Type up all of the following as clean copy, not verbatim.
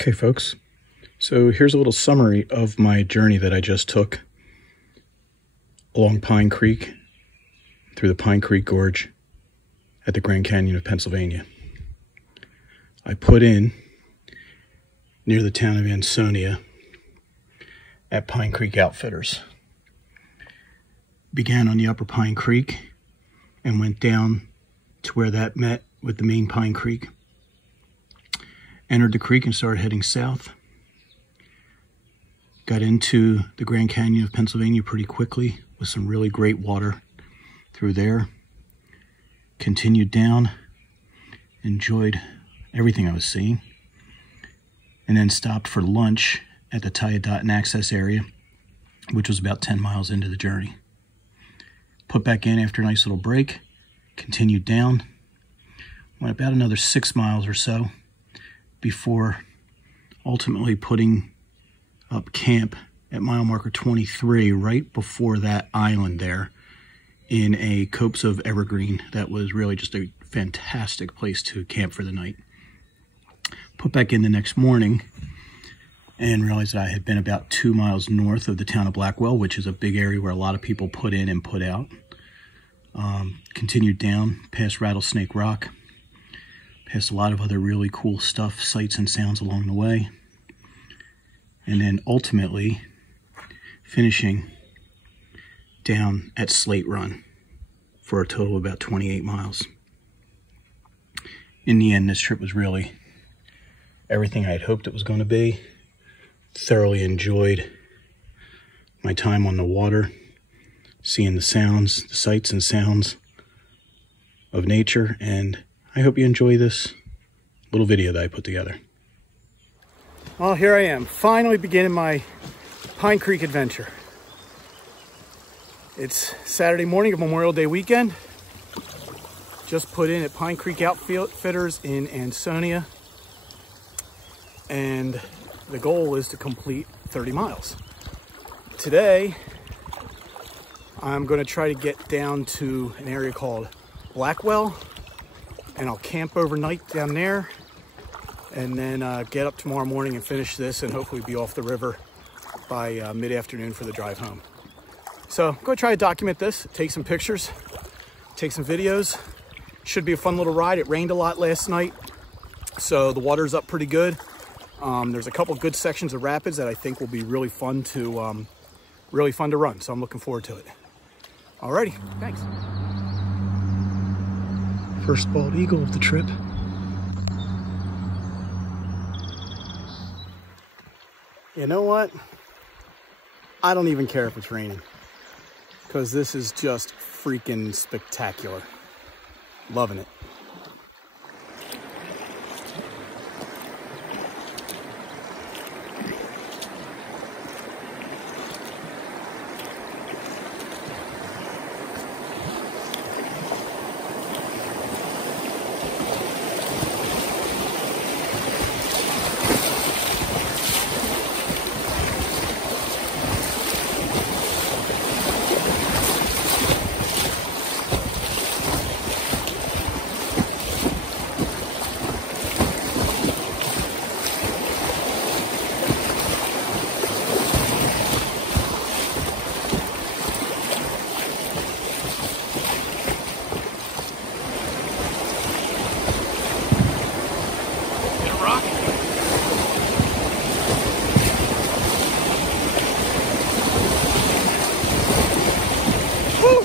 Okay, folks, so here's a little summary of my journey that I just took along Pine Creek, through the Pine Creek Gorge at the Grand Canyon of Pennsylvania. I put in near the town of Ansonia at Pine Creek Outfitters. Began on the upper Pine Creek and went down to where that met with the main Pine Creek. Entered the creek and started heading south. Got into the Grand Canyon of Pennsylvania pretty quickly with some really great water through there. Continued down, enjoyed everything I was seeing, and then stopped for lunch at the Tie-A-Dot and Access area, which was about 10 miles into the journey. Put back in after a nice little break, continued down, went about another 6 miles or so before ultimately putting up camp at mile marker 23, right before that island there, in a copse of evergreen that was really just a fantastic place to camp for the night. Put back in the next morning and realized that I had been about 2 miles north of the town of Blackwell, which is a big area where a lot of people put in and put out. Continued down past Rattlesnake Rock, past a lot of other really cool stuff, sights and sounds along the way, and then ultimately finishing down at Slate Run for a total of about 28 miles. In the end, this trip was really everything I had hoped it was going to be. Thoroughly enjoyed my time on the water, seeing the sounds, the sights and sounds of nature, and I hope you enjoy this little video that I put together. Well, here I am, finally beginning my Pine Creek adventure. It's Saturday morning of Memorial Day weekend. Just put in at Pine Creek Outfitters in Ansonia, and the goal is to complete 30 miles. Today, I'm going to try to get down to an area called Blackwell, and I'll camp overnight down there, and then get up tomorrow morning and finish this, and hopefully be off the river by mid-afternoon for the drive home. So I'm going to try to document this, take some pictures, take some videos. Should be a fun little ride. It rained a lot last night, so the water's up pretty good. There's a couple good sections of rapids that I think will be really fun to run, so I'm looking forward to it. Alrighty, thanks. First bald eagle of the trip. You know what? I don't even care if it's raining, because this is just freaking spectacular. Loving it.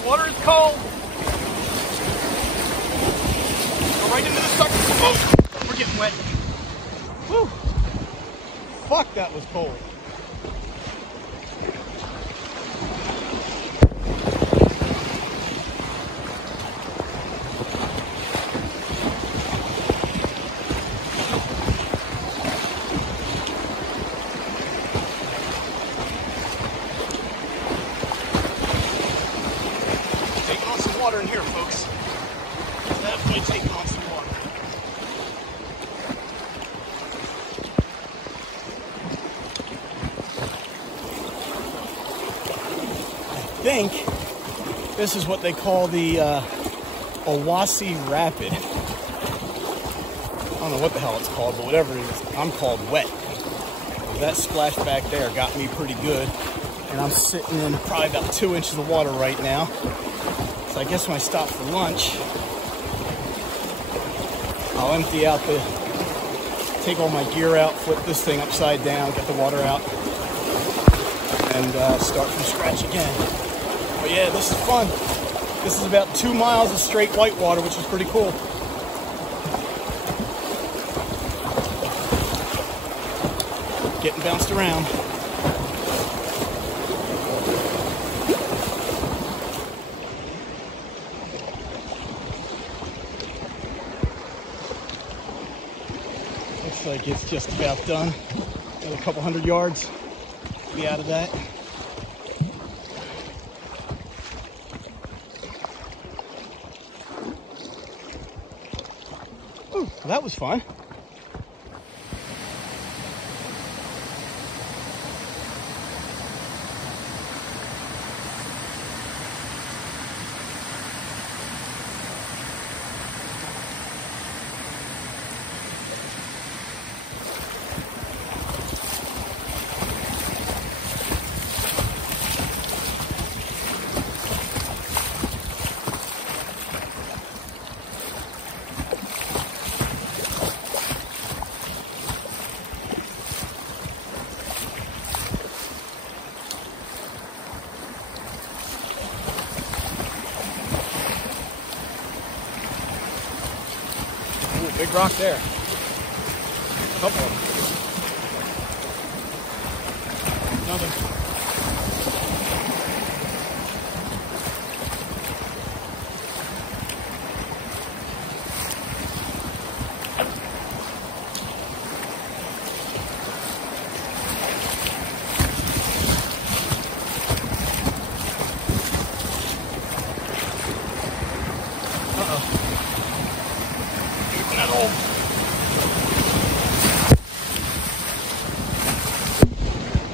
Water is cold. Go right into the sucker. Oh, we're getting wet. Whew. Fuck, that was cold. Water in here, folks. Definitely taking on some water. I think this is what they call the Owasi Rapid. I don't know what the hell it's called, but whatever it is, I'm called wet. that splash back there got me pretty good. And I'm sitting in probably about 2 inches of water right now. So I guess when I stop for lunch, I'll empty out take all my gear out, flip this thing upside down, get the water out, and start from scratch again. But yeah, this is fun. This is about 2 miles of straight white water, which is pretty cool. Getting bounced around. Looks like it's just about done. Another couple 100 yards. Be out of that. Ooh, well, that was fun. Big rock there. Couple of them. Another.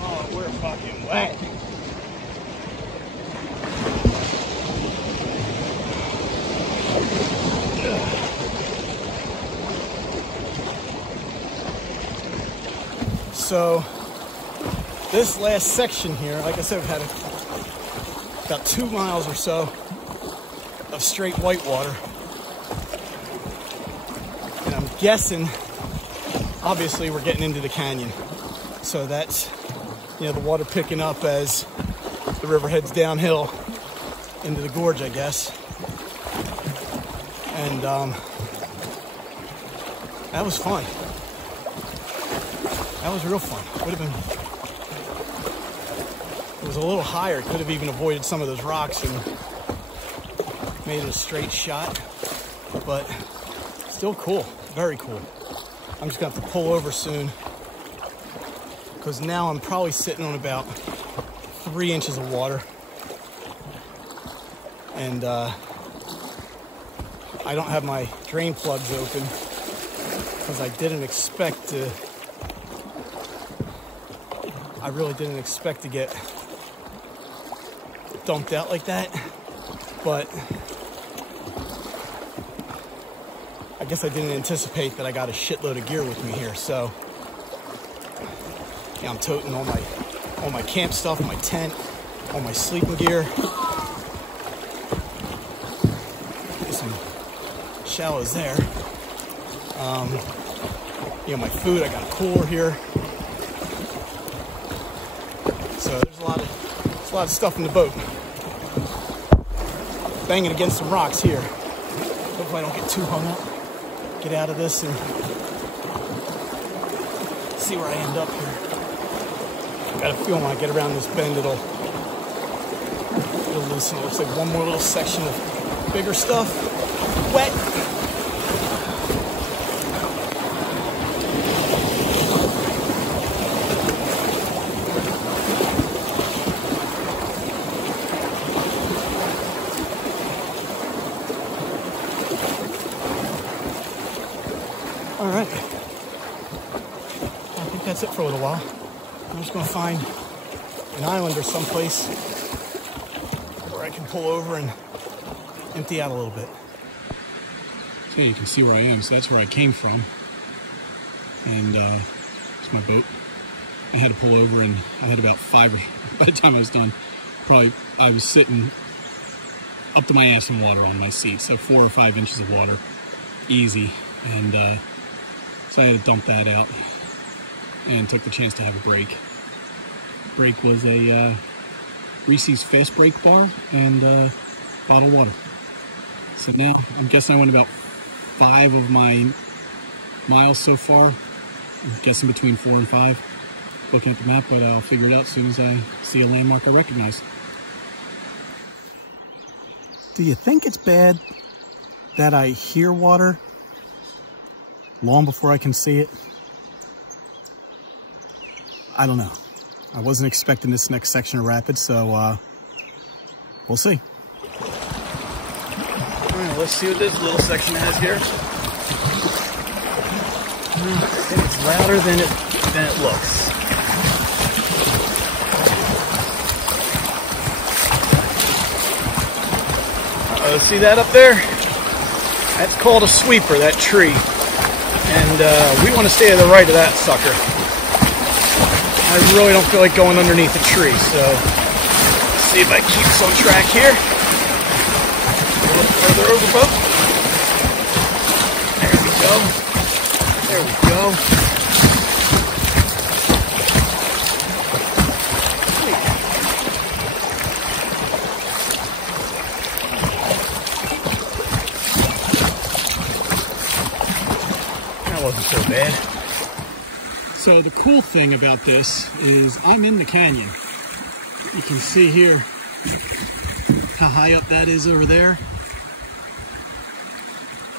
Oh, we're fucking wet. So this last section here, like I said, I've had about 2 miles or so of straight white water. And I'm guessing, obviously we're getting into the canyon. So that's, you know, the water picking up as the river heads downhill into the gorge, I guess. And that was fun. That was real fun. Would have been, it was a little higher. Could have even avoided some of those rocks and made it a straight shot, but still cool, very cool. I'm just gonna have to pull over soon because now I'm probably sitting on about 3 inches of water, and I don't have my drain plugs open because I really didn't expect to get dumped out like that, but I guess I didn't anticipate that I got a shitload of gear with me here. So yeah, I'm toting all my camp stuff, my tent, all my sleeping gear. Get some shallows there. You know, my food, I got a cooler here. So there's a lot of stuff in the boat. Banging against some rocks here. Hopefully I don't get too hung up. Get out of this and see where I end up here. Got a feeling when I get around this bend, it'll loosen. It looks like one more little section of bigger stuff. Wet. All right, I think that's it for a little while. I'm just gonna find an island or someplace where I can pull over and empty out a little bit. So you can see where I am. So that's where I came from. And it's my boat. I had to pull over, and I had about 5, by the time I was done, I was sitting up to my ass in water on my seat, so 4 or 5 inches of water, easy, and so I had to dump that out, and took the chance to have a break. Break was a Reese's Fast Break bar and bottled water. So now, I'm guessing I went about 5 of my miles so far. I'm guessing between 4 and 5. Looking at the map, but I'll figure it out as soon as I see a landmark I recognize. Do you think it's bad that I hear water long before I can see it? I don't know. I wasn't expecting this next section of rapids, so we'll see. All right, let's see what this little section has here. I think it's louder than it looks. See that up there? That's called a sweeper, that tree. And we want to stay to the right of that sucker. I really don't feel like going underneath the tree, so let's see if I keep us on track here. A little further over, boat. There we go. There we go. Wasn't so bad. So the cool thing about this is I'm in the canyon. You can see here how high up that is over there.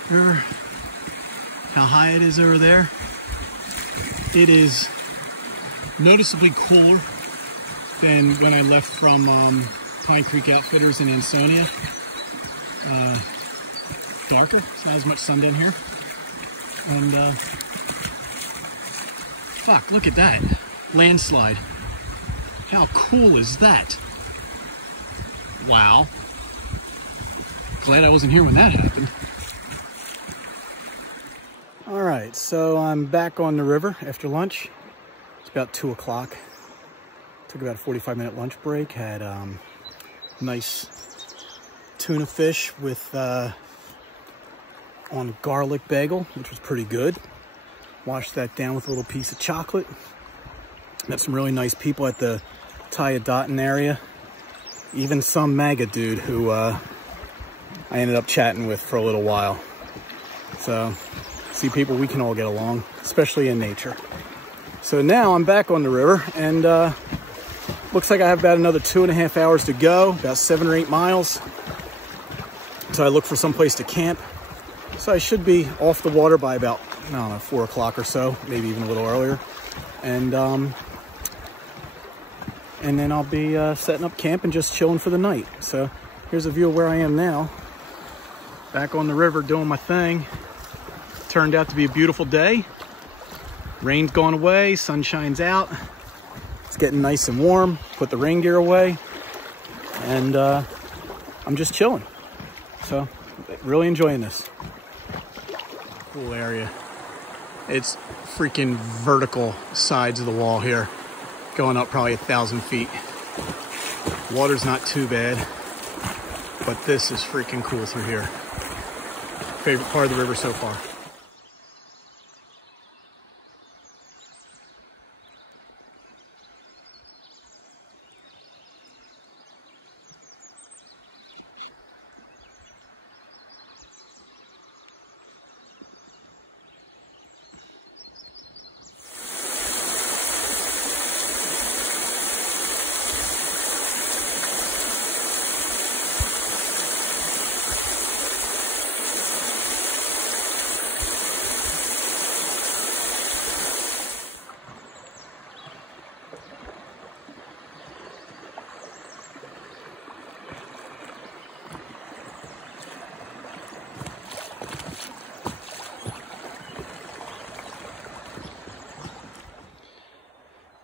Remember how high it is over there? It is noticeably cooler than when I left from Pine Creek Outfitters in Ansonia. Darker, it's not as much sun down here. And fuck, look at that landslide. How cool is that? Wow. Glad I wasn't here when that happened. All right, so I'm back on the river after lunch. It's about 2 o'clock. Took about a 45-minute lunch break. Had nice tuna fish with on garlic bagel, which was pretty good. Washed that down with a little piece of chocolate. Met some really nice people at the Tyadotin area. Even some MAGA dude who I ended up chatting with for a little while. So, see people, we can all get along, especially in nature. So now I'm back on the river, and looks like I have about another 2.5 hours to go, about 7 or 8 miles. So I look for some place to camp. So I should be off the water by about, I don't know, 4 o'clock or so, maybe even a little earlier. And then I'll be setting up camp and just chilling for the night. So here's a view of where I am now. Back on the river doing my thing. Turned out to be a beautiful day. Rain's gone away, sun shines out. It's getting nice and warm. Put the rain gear away. And I'm just chilling. So really enjoying this. Cool area. It's freaking vertical sides of the wall here, going up probably 1,000 feet. Water's not too bad, but this is freaking cool through here. Favorite part of the river so far.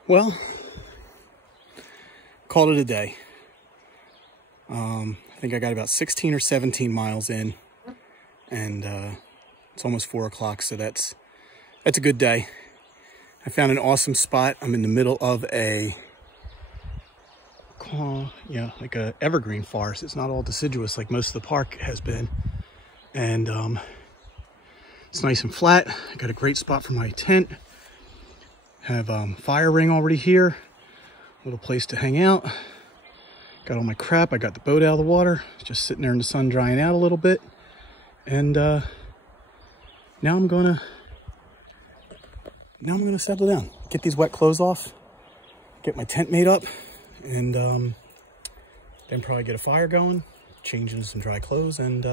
Well, called it a day. I think I got about 16 or 17 miles in, and it's almost 4 o'clock, so that's a good day. I found an awesome spot. I'm in the middle of like a evergreen forest. It's not all deciduous like most of the park has been. And it's nice and flat. I got a great spot for my tent. Have fire ring already here. Little place to hang out. Got all my crap. I got the boat out of the water. Just sitting there in the sun drying out a little bit. And now I'm gonna settle down. Get these wet clothes off. Get my tent made up. And then probably get a fire going. Change into some dry clothes and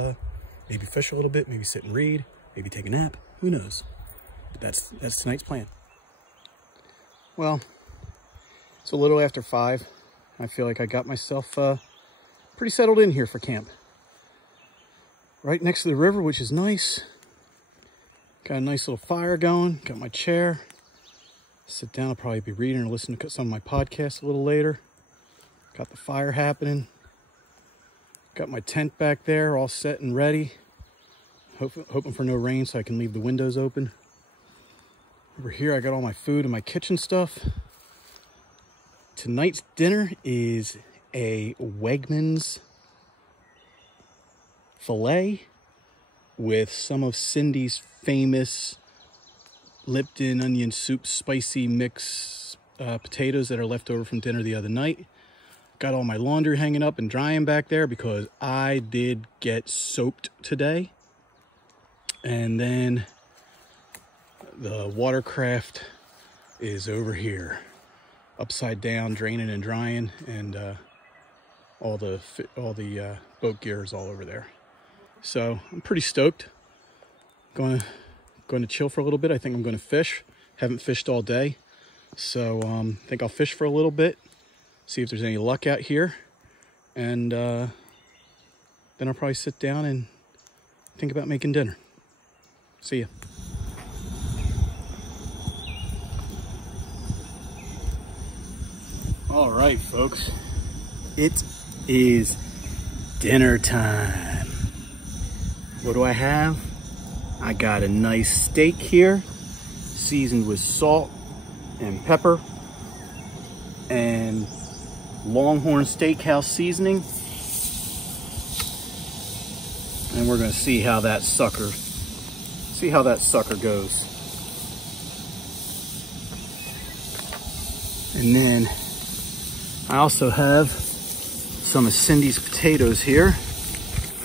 maybe fish a little bit. Maybe sit and read. Maybe take a nap. Who knows? But that's tonight's plan. Well, it's a little after 5. I feel like I got myself pretty settled in here for camp. Right next to the river, which is nice. Got a nice little fire going. Got my chair. Sit down. I'll probably be reading or listening to some of my podcasts a little later. Got the fire happening. Got my tent back there all set and ready. Hoping for no rain so I can leave the windows open. Over here I got all my food and my kitchen stuff. Tonight's dinner is a Wegmans filet with some of Cindy's famous Lipton onion soup spicy mix potatoes that are left over from dinner the other night. Got all my laundry hanging up and drying back there because I did get soaked today. And then the watercraft is over here, upside down, draining and drying, and all the boat gear is all over there. So I'm pretty stoked. Going to chill for a little bit. I think I'm going to fish. Haven't fished all day, so I think I'll fish for a little bit, see if there's any luck out here, and then I'll probably sit down and think about making dinner. See ya. All right, folks, it is dinner time. What do I have? I got a nice steak here, seasoned with salt and pepper and Longhorn Steakhouse seasoning. And we're gonna see how that sucker goes. And then I also have some of Cindy's potatoes here,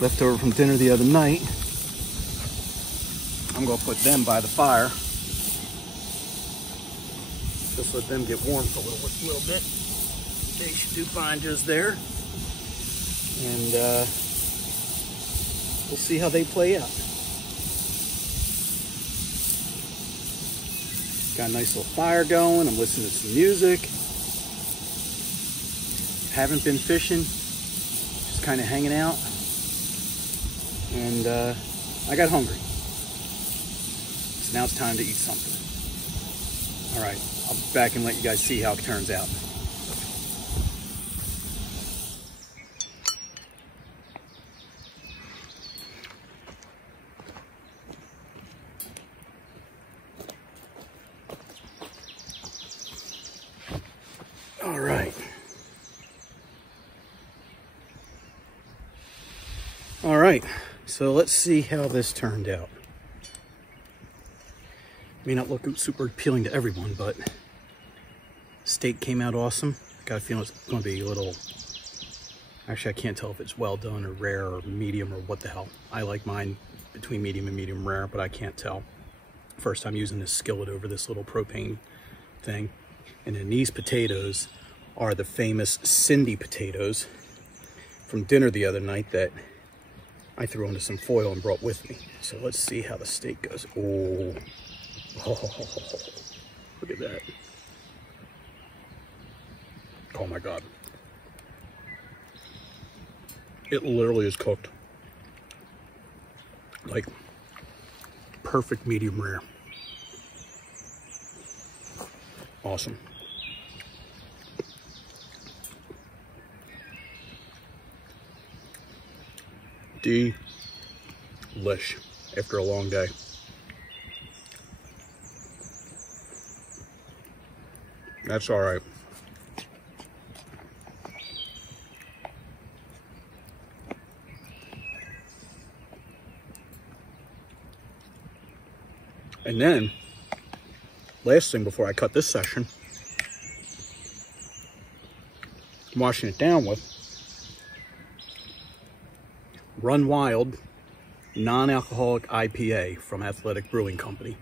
left over from dinner the other night. I'm gonna put them by the fire. Just let them get warm for a little bit. They should do fine just there. And we'll see how they play out. Got a nice little fire going. I'm listening to some music. Haven't been fishing, just kind of hanging out. And I got hungry. So now it's time to eat something. All right, I'll be back and let you guys see how it turns out. All right, so let's see how this turned out. May not look super appealing to everyone, but steak came out awesome. Got a feeling it's going to be a little, actually I can't tell if it's well done or rare or medium or what the hell. I like mine between medium and medium rare, but I can't tell. First time using this skillet over this little propane thing. And then these potatoes are the famous Cindy potatoes from dinner the other night that I threw onto some foil and brought with me. So let's see how the steak goes. Oh, look at that. Oh my God. It literally is cooked. Like perfect medium rare. Awesome. Delish after a long day. That's all right. And then, last thing before I cut this session, I'm washing it down with Run Wild non-alcoholic IPA from Athletic Brewing Company.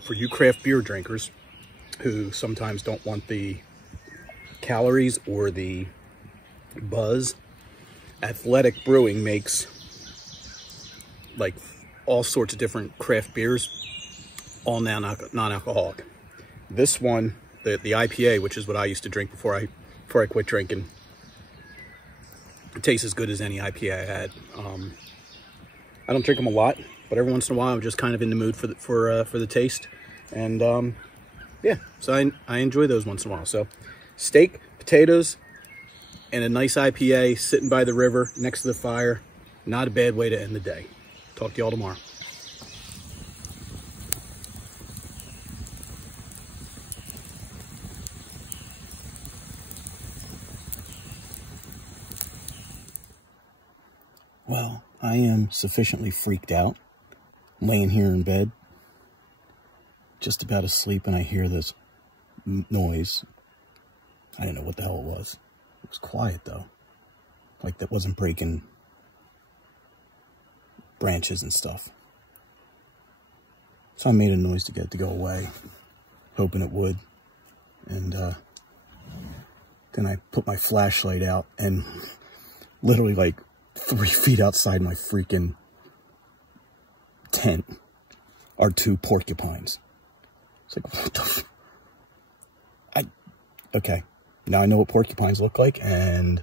For you craft beer drinkers who sometimes don't want the calories or the buzz, Athletic Brewing makes like all sorts of different craft beers, all non-alcoholic. This one, the IPA, which is what I used to drink before I quit drinking, it tastes as good as any IPA I had. I don't drink them a lot, but every once in a while I'm just kind of in the mood for the taste, and yeah, so I enjoy those once in a while. So steak, potatoes, and a nice IPA sitting by the river next to the fire, not a bad way to end the day. Talk to y'all tomorrow. Well, I am sufficiently freaked out, laying here in bed, just about asleep, and I hear this noise. I didn't know what the hell it was. It was quiet, though. Like, that wasn't breaking branches and stuff. So I made a noise to get it to go away, hoping it would. And then I put my flashlight out, and literally, like, 3 feet outside my freaking tent are 2 porcupines. It's like, what the okay, now I know what porcupines look like, and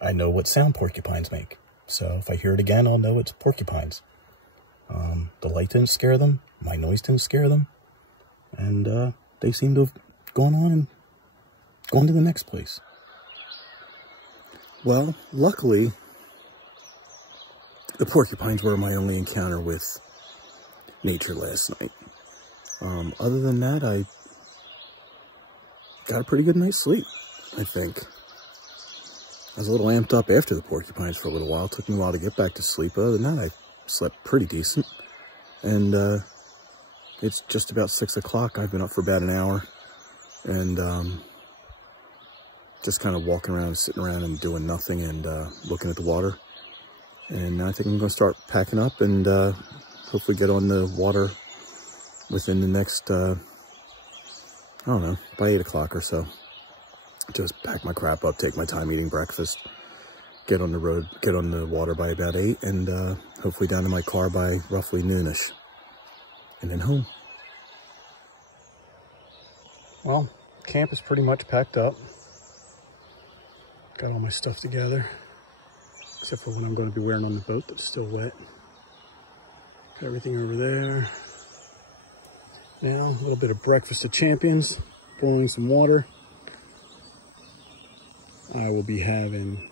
I know what sound porcupines make. So if I hear it again, I'll know it's porcupines. The light didn't scare them, my noise didn't scare them, and they seem to have gone on and gone to the next place. Well, luckily, the porcupines were my only encounter with nature last night. Other than that, I got a pretty good night's sleep, I think. I was a little amped up after the porcupines for a little while. It took me a while to get back to sleep. Other than that, I slept pretty decent. And it's just about 6 o'clock. I've been up for about an hour. And just kind of walking around, sitting around and doing nothing and looking at the water. And I think I'm going to start packing up and hopefully get on the water within the next, I don't know, by 8 o'clock or so. Just pack my crap up, take my time eating breakfast, get on the road, get on the water by about 8, and hopefully down to my car by roughly noonish, and then home. Well, camp is pretty much packed up. Got all my stuff together, except for what I'm going to be wearing on the boat that's still wet. Got everything over there. Now, a little bit of breakfast of champions, boiling some water. I will be having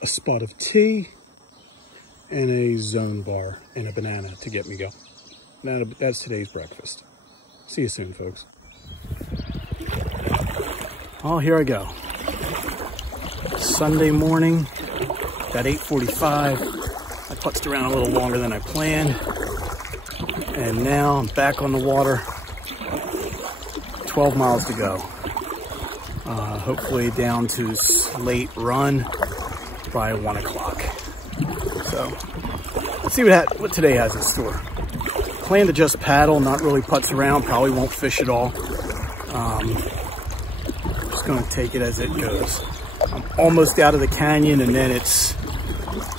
a spot of tea and a zone bar and a banana to get me going. Now, that's today's breakfast. See you soon, folks. Oh, here I go. Sunday morning, about 8:45. I putzed around a little longer than I planned. And now I'm back on the water. 12 miles to go. Hopefully down to Slate Run by 1 o'clock. So let's see what today has in store. Plan to just paddle, not really putz around. Probably won't fish at all. Just going to take it as it goes. I'm almost out of the canyon, and then it's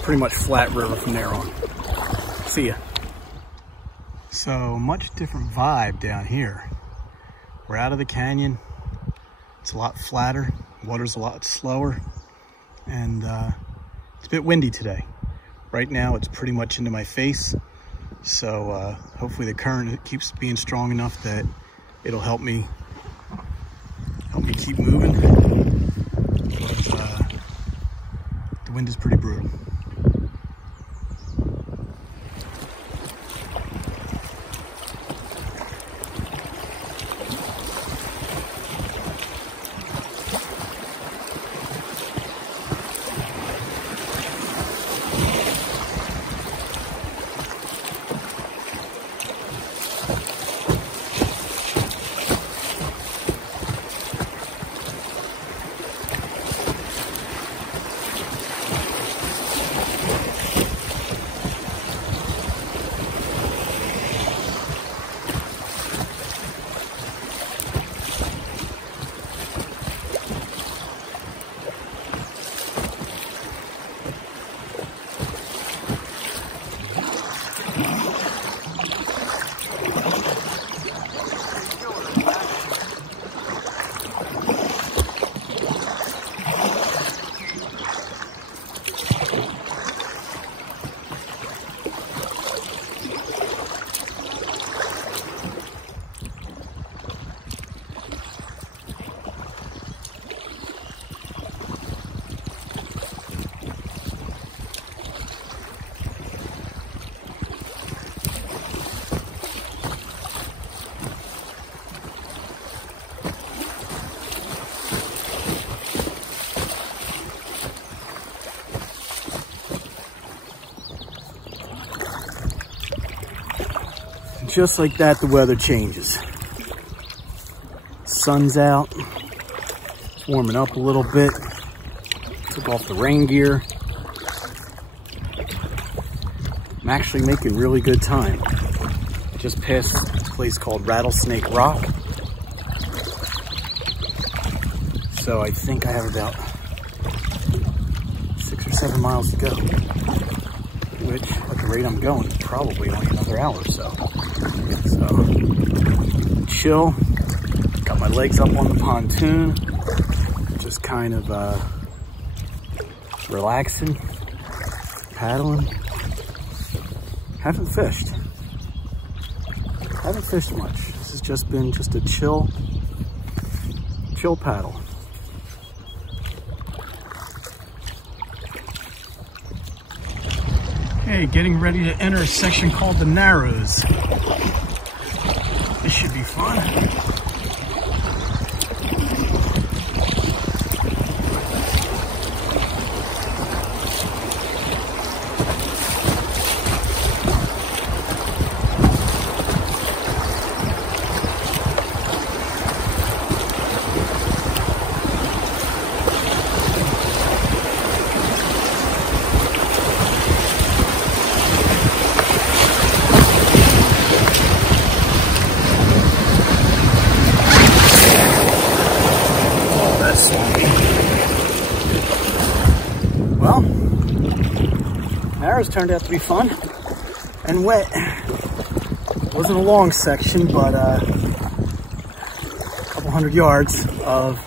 pretty much flat river from there on. See ya. So much different vibe down here. We're out of the canyon. It's a lot flatter. Water's a lot slower. And it's a bit windy today. Right now it's pretty much into my face. So hopefully the current keeps being strong enough that it'll help me keep moving. But the wind is pretty brutal. just like that, the weather changes. Sun's out. It's warming up a little bit. Took off the rain gear. I'm actually making really good time. Just past a place called Rattlesnake Rock. So I think I have about 6 or 7 miles to go, which at the rate I'm going, probably only another hour or so. So chill, got my legs up on the pontoon, just kind of relaxing, paddling. Haven't fished much. This has just been just a chill paddle. Okay, getting ready to enter a section called the Narrows. This should be fun. Well, Narrows turned out to be fun and wet. It wasn't a long section, but a couple hundred yards of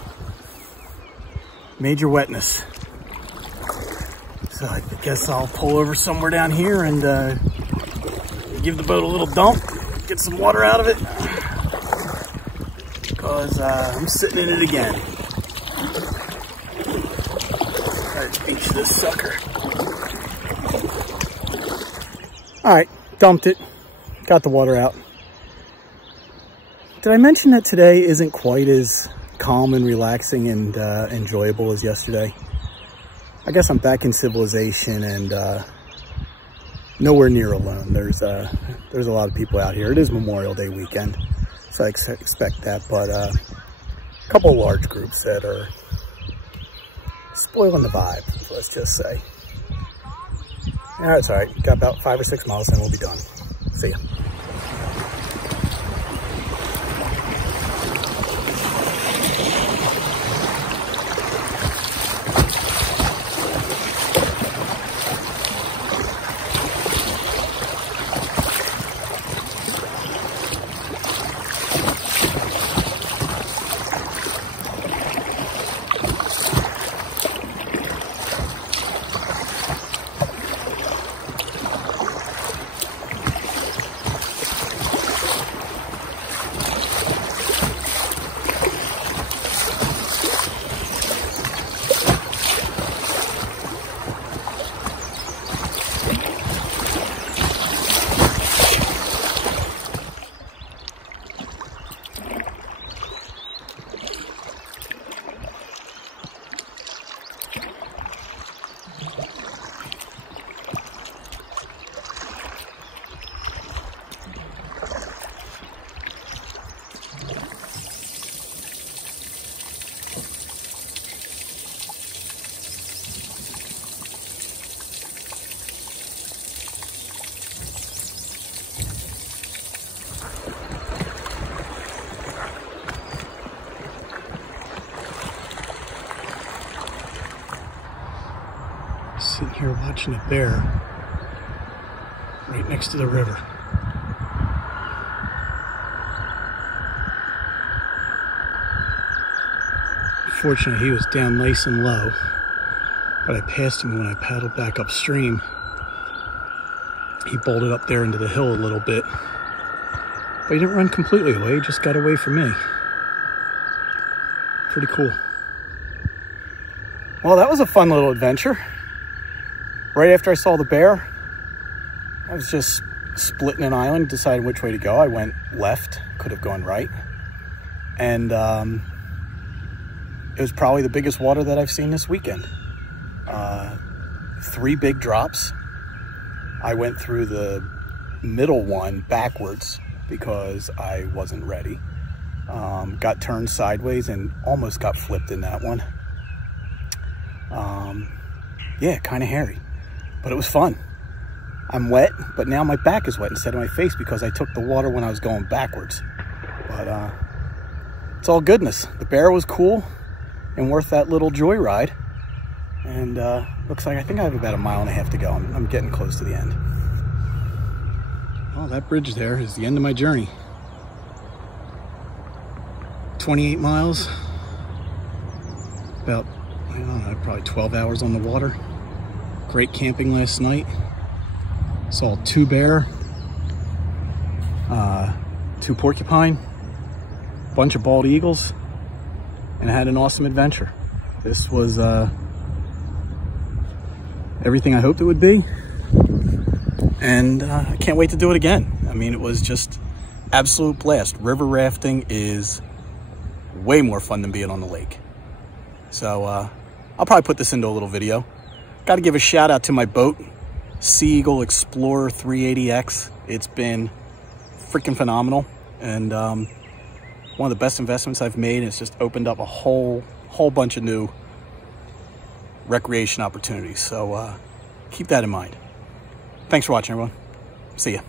major wetness. So I guess I'll pull over somewhere down here and give the boat a little dump, get some water out of it, because I'm sitting in it again. Beach this sucker. All right, dumped it, got the water out. Did I mention that today isn't quite as calm and relaxing and enjoyable as yesterday? I guess I'm back in civilization and nowhere near alone. There's a lot of people out here. It is Memorial Day weekend, so I expect that, but a couple of large groups that are spoiling the vibe, let's just say. Yeah, it's all right. Got about 5 or 6 miles and we'll be done. See ya. Sitting here watching a bear right next to the river. Fortunately, he was down nice and low, but I passed him when I paddled back upstream. He bolted up there into the hill a little bit, but he didn't run completely away, he just got away from me. Pretty cool. Well, that was a fun little adventure. Right after I saw the bear, I was just splitting an island, deciding which way to go. I went left, could have gone right. And it was probably the biggest water that I've seen this weekend. 3 big drops. I went through the middle one backwards because I wasn't ready. Got turned sideways and almost got flipped in that one. Yeah, kind of hairy, but it was fun. I'm wet, but now my back is wet instead of my face because I took the water when I was going backwards. But it's all goodness. The bear was cool and worth that little joyride. And looks like I think I have about 1.5 miles to go. I'm getting close to the end. Well, that bridge there is the end of my journey. 28 miles, about, I don't know, probably 12 hours on the water. Great camping last night. Saw 2 bear, 2 porcupine, bunch of bald eagles, and I had an awesome adventure. This was everything I hoped it would be, and I can't wait to do it again. I mean, it was just absolute blast. River rafting is way more fun than being on the lake. So I'll probably put this into a little video. Got to give a shout out to my boat, Sea Eagle Explorer 380X. It's been freaking phenomenal, and one of the best investments I've made. It's just opened up a whole bunch of new recreation opportunities. So keep that in mind. Thanks for watching, everyone. See ya.